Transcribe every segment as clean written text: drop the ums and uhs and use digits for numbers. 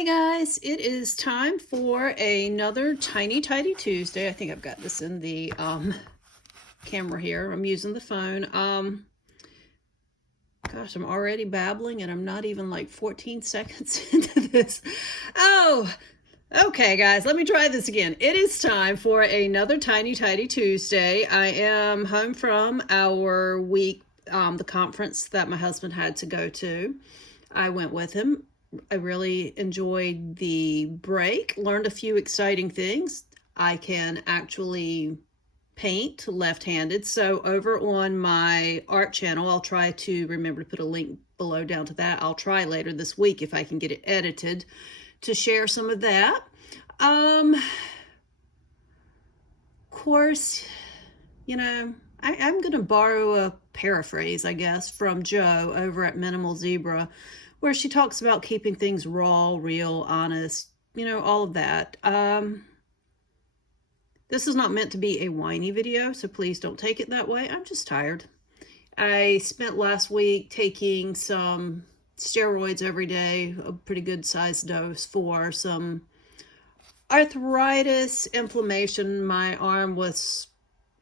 Hey guys, it is time for another Tiny Tidy Tuesday. I think I've got this in the camera here. I'm using the phone. Gosh, I'm already babbling and I'm not even like 14 seconds into this. Oh, okay guys, let me try this again. It is time for another Tiny Tidy Tuesday. I am home from our week, the conference that my husband had to go to. I went with him. I really enjoyed the break, learned a few exciting things. I can actually paint left-handed. So over on my art channel, I'll try to remember to put a link below down to that. I'll try later this week if I can get it edited to share some of that. Of course, you know, I'm going to borrow a paraphrase, I guess, from Jo over at Minimal Zebra, where she talks about keeping things raw, real, honest, you know, all of that. This is not meant to be a whiny video, so please don't take it that way. I'm just tired. I spent last week taking some steroids every day, a pretty good sized dose for some arthritis, inflammation. My arm was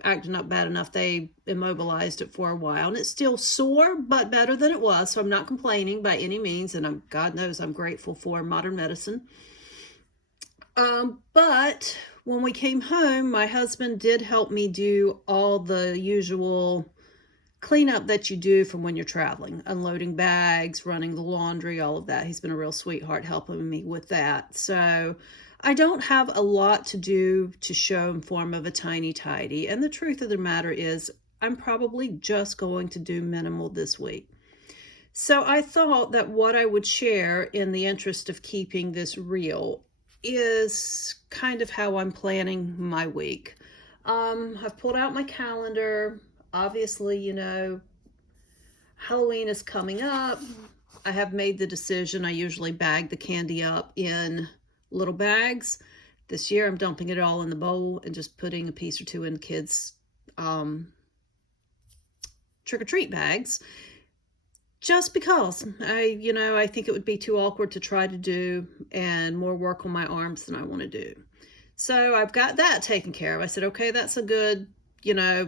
acting up bad enough they immobilized it for a while, and it's still sore but better than it was, so I'm not complaining by any means, and God knows I'm grateful for modern medicine. But when we came home, my husband did help me do all the usual cleanup that you do from when you're traveling, unloading bags, running the laundry, all of that. He's been a real sweetheart helping me with that. So I don't have a lot to do to show in form of a tiny tidy. And the truth of the matter is I'm probably just going to do minimal this week. So I thought that what I would share in the interest of keeping this real is kind of how I'm planning my week. I've pulled out my calendar. Obviously, you know, Halloween is coming up. I have made the decision. I usually bag the candy up in little bags. This year I'm dumping it all in the bowl and just putting a piece or two in kids' trick-or-treat bags, just because I think it would be too awkward to try to do and more work on my arms than I want to do. So I've got that taken care of. I said, okay, that's a good,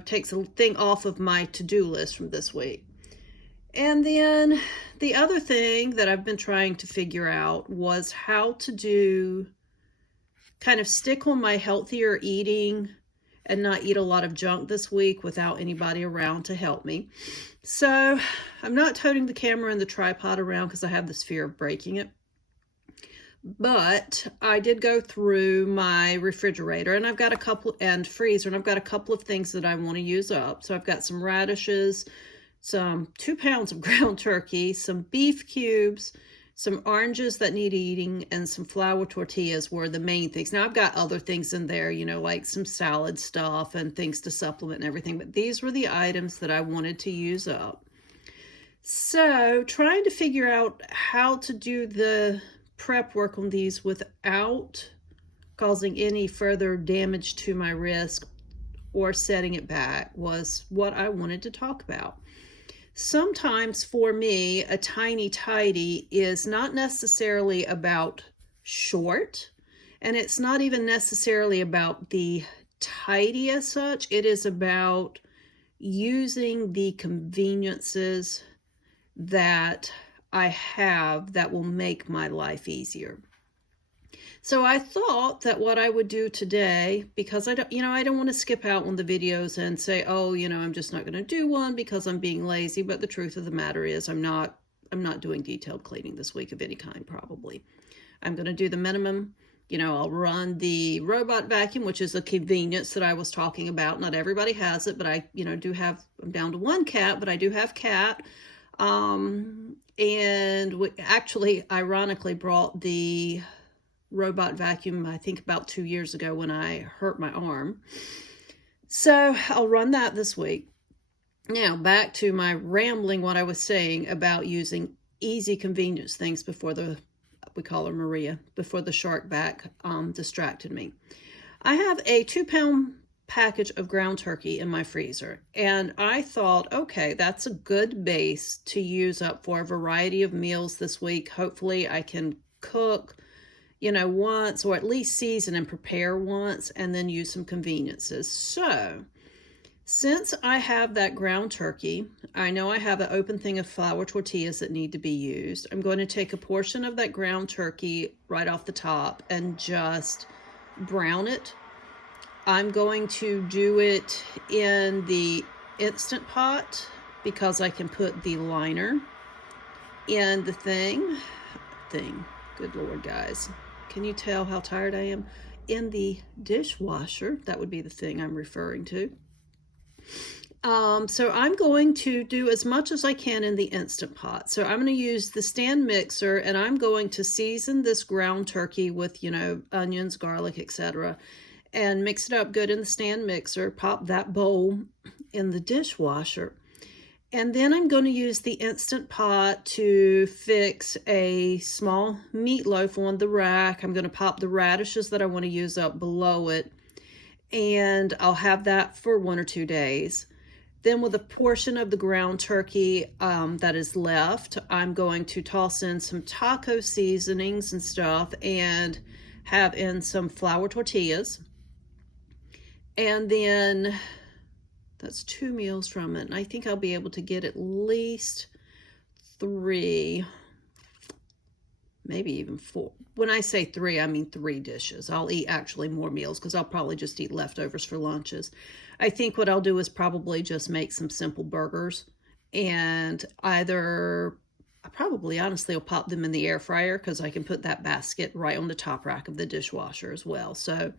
takes a thing off of my to-do list from this week. And then the other thing that I've been trying to figure out was how to kind of stick on my healthier eating and not eat a lot of junk this week without anybody around to help me. So I'm not toting the camera and the tripod around because I have this fear of breaking it. But I did go through my refrigerator and I've got a couple, and freezer, and I've got a couple of things that I want to use up. So I've got some radishes, some 2 pounds of ground turkey, some beef cubes, some oranges that need eating, and some flour tortillas were the main things. Now I've got other things in there, like some salad stuff and things to supplement and everything, but these were the items that I wanted to use up. So trying to figure out how to do the prep work on these without causing any further damage to my wrist or setting it back was what I wanted to talk about. Sometimes for me, a tiny tidy is not necessarily about short, and it's not even necessarily about the tidy as such. It is about using the conveniences that I have that will make my life easier. So I thought that what I would do today, because I don't want to skip out on the videos and say, oh, I'm just not going to do one because I'm being lazy. But the truth of the matter is I'm not doing detailed cleaning this week of any kind, probably. I'm going to do the minimum. I'll run the robot vacuum, which is a convenience that I was talking about. Not everybody has it, but I, I'm down to one cat, but I do have cat. And we actually, ironically, brought the robot vacuum, I think about 2 years ago when I hurt my arm. So I'll run that this week. Now back to my rambling, what I was saying about using easy convenience things before we call her Maria, before the shark back distracted me. I have a 2-pound package of ground turkey in my freezer, and I thought, okay, that's a good base to use up for a variety of meals this week. Hopefully I can cook you know, once, or at least season and prepare once, and then use some conveniences. So since I have that ground turkey, I know I have an open thing of flour tortillas that need to be used. I'm going to take a portion of that ground turkey right off the top and just brown it. I'm going to do it in the Instant Pot because I can put the liner in the thing. Good Lord, guys. Can you tell how tired I am? In the dishwasher. That would be the thing I'm referring to. So I'm going to do as much as I can in the Instant Pot. So I'm going to use the stand mixer, and I'm going to season this ground turkey with, you know, onions, garlic, etc., and mix it up good in the stand mixer. Pop that bowl in the dishwasher. And then I'm going to use the Instant Pot to fix a small meatloaf on the rack. I'm going to pop the radishes that I want to use up below it, and I'll have that for 1 or 2 days. Then with a portion of the ground turkey that is left, I'm going to toss in some taco seasonings and stuff and have in some flour tortillas. And then that's 2 meals from it. And I think I'll be able to get at least 3, maybe even 4. When I say 3, I mean 3 dishes. I'll eat actually more meals because I'll probably just eat leftovers for lunches. I think what I'll do is probably just make some simple burgers, and either, I probably honestly will pop them in the air fryer because I can put that basket right on the top rack of the dishwasher as well. So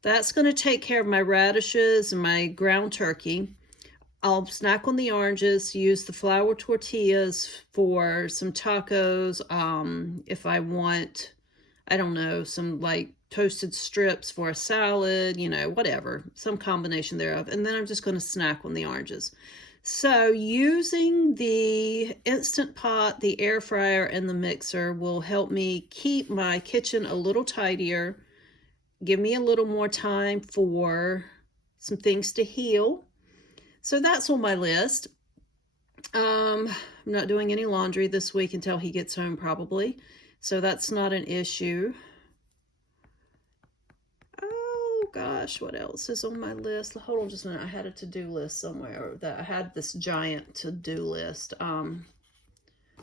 that's going to take care of my radishes and my ground turkey. I'll snack on the oranges, use the flour tortillas for some tacos. If I want, I don't know, some like toasted strips for a salad, you know, whatever, some combination thereof. And then I'm just going to snack on the oranges. So using the Instant Pot, the air fryer, and the mixer will help me keep my kitchen a little tidier, give me a little more time for some things to heal. So that's on my list. I'm not doing any laundry this week until he gets home probably. So that's not an issue. Oh gosh, what else is on my list? Hold on just a minute. I had a to-do list somewhere that I had this giant to-do list.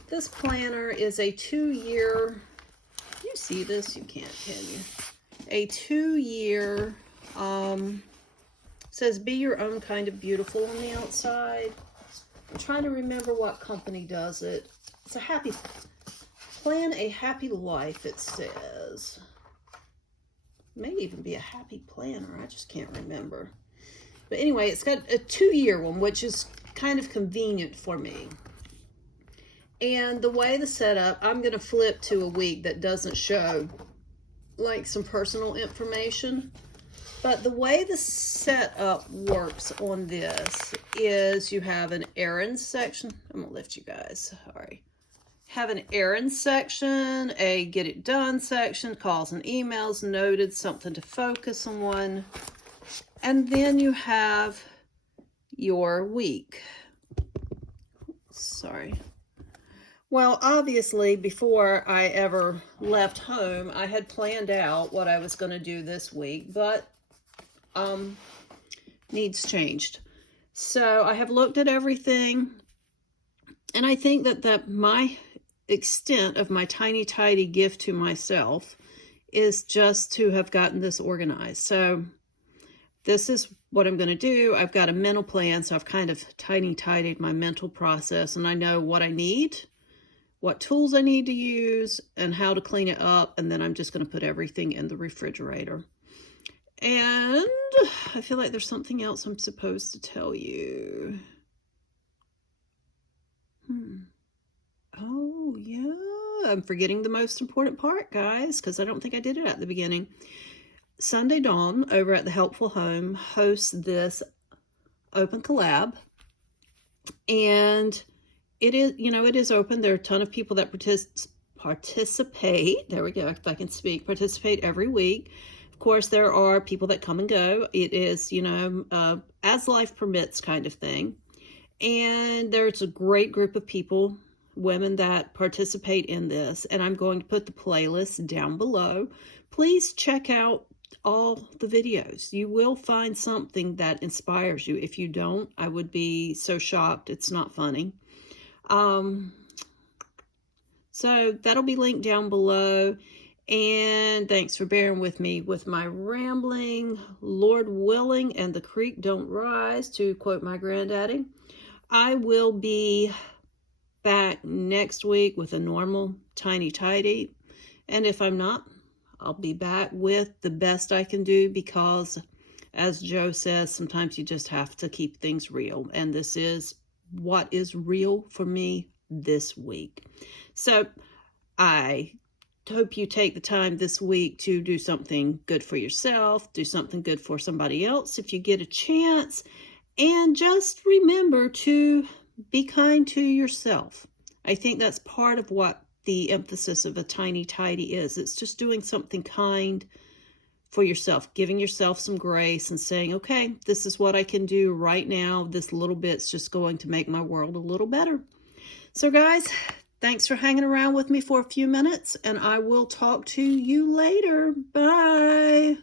This planner is a 2-year, you see this? You can't, can you? A 2-year, says be your own kind of beautiful on the outside. I'm trying to remember what company does it. It's plan a happy life, it says. Maybe even be a happy planner. I just can't remember. But anyway, it's got a 2-year one, which is kind of convenient for me. And the way the setup, I'm going to flip to a week that doesn't show like some personal information. But the way the setup works on this is you have an errands section. I'm going to lift you guys. Sorry. Have an errands section, a get it done section, calls and emails, noted, something to focus on. And then you have your week. Sorry. Well, obviously, before I ever left home, I had planned out what I was going to do this week, but needs changed. So I have looked at everything, and I think that my extent of my tiny, tidy gift to myself is just to have gotten this organized. So this is what I'm going to do. I've got a mental plan, so I've kind of tiny tidied my mental process, and I know what I need, what tools I need to use, and how to clean it up, and then I'm just going to put everything in the refrigerator. And I feel like there's something else I'm supposed to tell you. Oh, yeah. I'm forgetting the most important part, guys, because I don't think I did it at the beginning. Sunday Dawn over at the Helpful Home hosts this open collab. And it is, you know, it is open. There are a ton of people that participate. There we go, if I can speak. Participate every week. Of course, there are people that come and go. It is, you know, as life permits kind of thing. And there's a great group of people women that participate in this, and I'm going to put the playlist down below. Please check out all the videos. You will find something that inspires you. If you don't, I would be so shocked. It's not funny. So that'll be linked down below. And thanks for bearing with me with my rambling. Lord willing, and the creek don't rise, to quote my granddaddy. I will be back next week with a normal tiny tidy. And if I'm not, I'll be back with the best I can do, because as Joe says, sometimes you just have to keep things real. And this is what is real for me this week. So I hope you take the time this week to do something good for yourself, do something good for somebody else if you get a chance, and just remember to be kind to yourself. I think that's part of what the emphasis of a tiny tidy is. It's just doing something kind for yourself, giving yourself some grace and saying, okay, this is what I can do right now. This little bit's just going to make my world a little better. So guys, thanks for hanging around with me for a few minutes, and I will talk to you later. Bye.